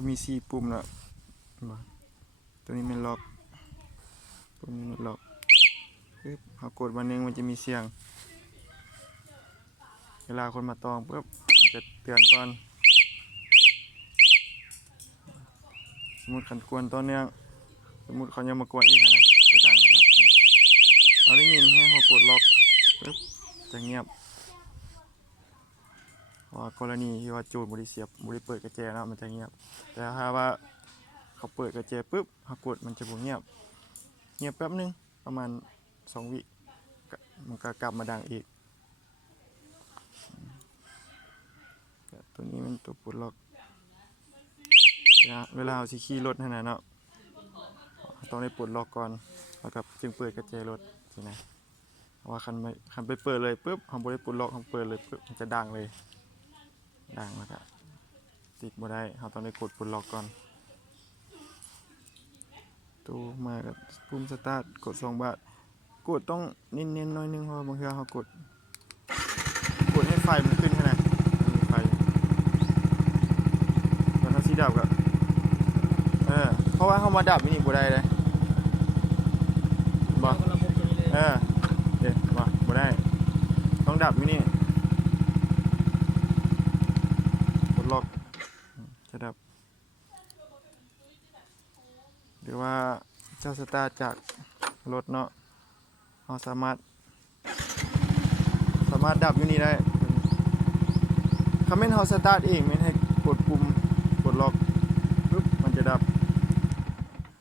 จะมี4ปุ่มแล้วตัวนี้มันล็อกปุ่มนี้มันล็อกปึ๊บเขากดวันนึงมันจะมีเสียงเวลาคนมาตองปึ๊บมันจะเตือนก่อนสมมติขันกวนตอนเนี้ยสมมติเขายังมากวนอีกนะจะดังแบบเราได้ยินให้เขากดล็อกปึ๊บจะเงียบว่ากรณีที่ว่าโจรบริเสียบบริเปิดกระแจแล้วมันจะเงียบแต่ถ้าว่าเขาเปิดกระแจปึ๊บเขากดมันจะบ่เงียบแป๊บนึงประมาณ2 วิมันก็กลับมาดังอีกตัวนี้มันตัวปลดล็อกเวลาเอาสิขี่รถนั่นน่ะเนาะต้องได้ปลดล็อกก่อนแล้วก็จึงเปิดกระแจรถสินะเพราะว่าคันไปเปิดเลยปึ๊บเขาบ่ได้ปลดล็อกเขาเปิดเลยปึ๊บมันจะดังเลยดังแล้วก็ติดบ่ได้เขาต้องได้กดปลดล็อกก่อนตัวมากับปุ่มสตาร์ทกด2 บาทกดต้องเน้นๆหน่อยนึงเพราะบางทีเขากดให้ไฟมันขึ้นขนาดมีไฟแล้วถ้าสีดับก็เพราะว่าเขามาดับมินิบ่ได้เลยบ่เดี๋ยวบ่ได้ต้องดับมินิกดล็อกจะดับหรือว่าเจ้าสตาร์ทจากรถเนาะเราสามารถดับอยู่นี่ได้คอมเมนต์เราสตาร์ทเองไม่ให้กดปุ่มกดล็อกปึ๊บมันจะดับ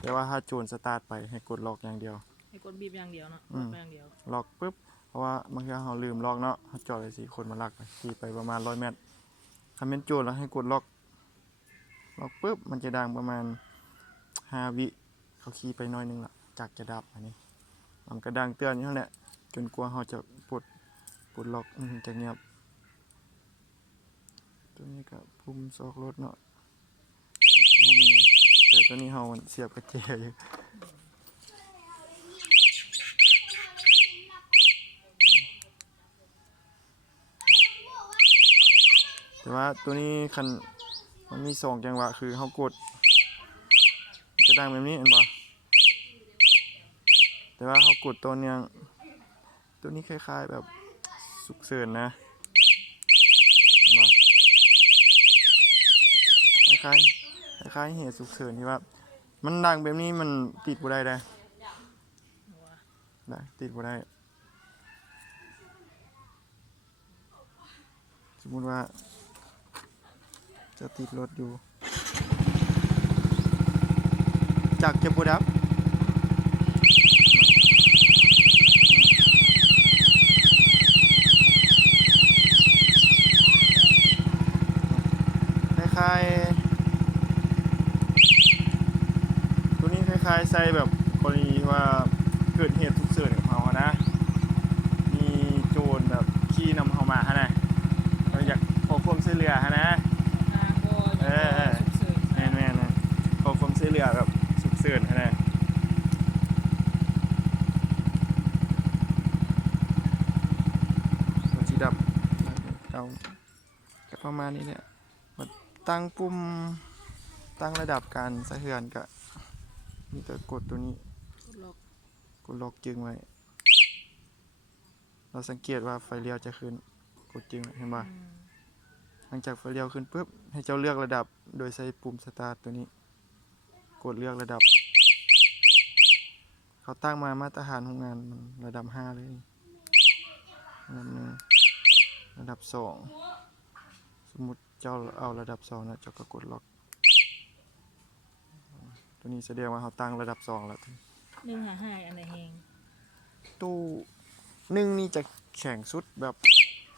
แต่ว่าถ้าโจรสตาร์ทไปให้กดล็อกอย่างเดียวให้กดบีบอย่างเดียวเนาะล็อกอย่างเดียวล็อกปึ๊บเพราะว่าบางทีเราลืมล็อกเนาะเขาจอดเลย4 คนมาลักไปขี่ไปประมาณ100 เมตรคอมเมนต์โจรแล้วให้กดล็อกปึ๊บมันจะดังประมาณ5 วิเขาขี่ไปน้อยนึงละจากจะดับอันนี้มันก็ดังเตือนอยู่นั่นแหละจนกว่าเขาจะปลดล็อกจะเงียบตัวนี้ก็ปุ่มซอกรถเนาะมุมนี้แต่ตัวนี้เขาเสียบกระเจียอยู่แต่ว่าตัวนี้คันมันมี2 จังหวะคือเขากดจะดังแบบนี้เห็นป่ะแต่ว่าเขากดตัวนี้คล้ายๆแบบฉุกเฉินนะคล้ายเหตุฉุกเฉินที่ว่ามันดังแบบนี้มันติดบ่ได้ติดบ่ได้สมมุติว่าจะติดรถอยู่จักจะบ่ดับคล้ายตัวนี้คล้ายๆใส่แบบกรณีว่าเกิดเหตุฉุกเฉินกับเขานะมีโจรแบบขี่นำเขามาฮะนะเราอยากขอความช่วยเหลือฮะนะแม่นะขอความช่วยเหลือแบบฉุกเฉินฮะนะตัวสีดับเราก็ประมาณนี้เนี่ยตั้งปุ่มตั้งระดับการสะเทือนก็มีแต่กดตัวนี้กดล็อกจึงไว้เราสังเกตว่าไฟเลี้ยวจะขึ้นกดจึงเห็นป่ะหลังจากไฟเลี้ยวขึ้นปุ๊บให้เจ้าเลือกระดับโดยใช้ปุ่มสตาร์ทตัวนี้กดเลือกระดับเขาตั้งมาตรฐานของงานมันระดับ5เลยระดับ1ระดับ2สมมุติเจ้าเอาระดับ2นะเจ้าก็กดล็อกตัวนี้แสดงว่าเขาตั้งระดับ2แล้ว155อันไหนแหงตู้1นี่จะแข็งสุดแบบ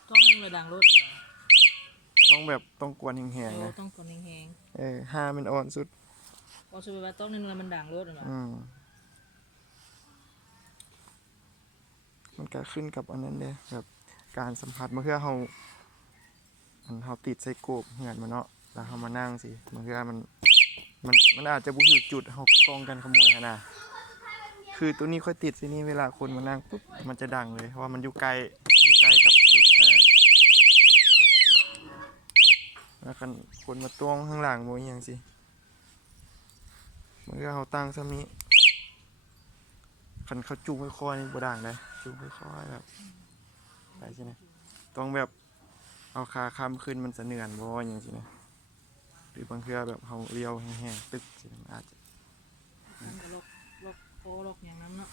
ต้องให้มันดังรถเหรอต้องกวนแห้งๆนะต้องกวนแห้ง5มันอ่อนสุดพอสุดไปต้องนึงแล้วมันดังรถเหรอมันก็ขึ้นกับอันนั้นเลยแบบการสัมผัสเมื่อเขาติดใส่โกบเหือนมันเนาะแล้วเขามานั่งสิเมื่อมันอาจจะบุกจุดเขากองกันขโมยนะคือตัวนี้ค่อยติดที่นี่เวลาคนมานั่งปุ๊บมันจะดังเลยเพราะว่ามันอยู่ไกลกับจุดแล้วคนมาตวงข้างหลังโมยอย่างสิ มันก็เขาตั้งซะมีคันเขาจูงค่อยๆนี่บ่ด่างได้จูงค่อยๆแบบไปใช่ไหมต้องแบบเอาขาค้ำขึ้นมันจะเหนื่อยบ่อย่างสินะหรือบางเทื่อแบบเขาเลี้ยวแห้งๆตึกสิมันอาจจะ มันก็ล็อกคอล็อกอย่างนั้นเนาะ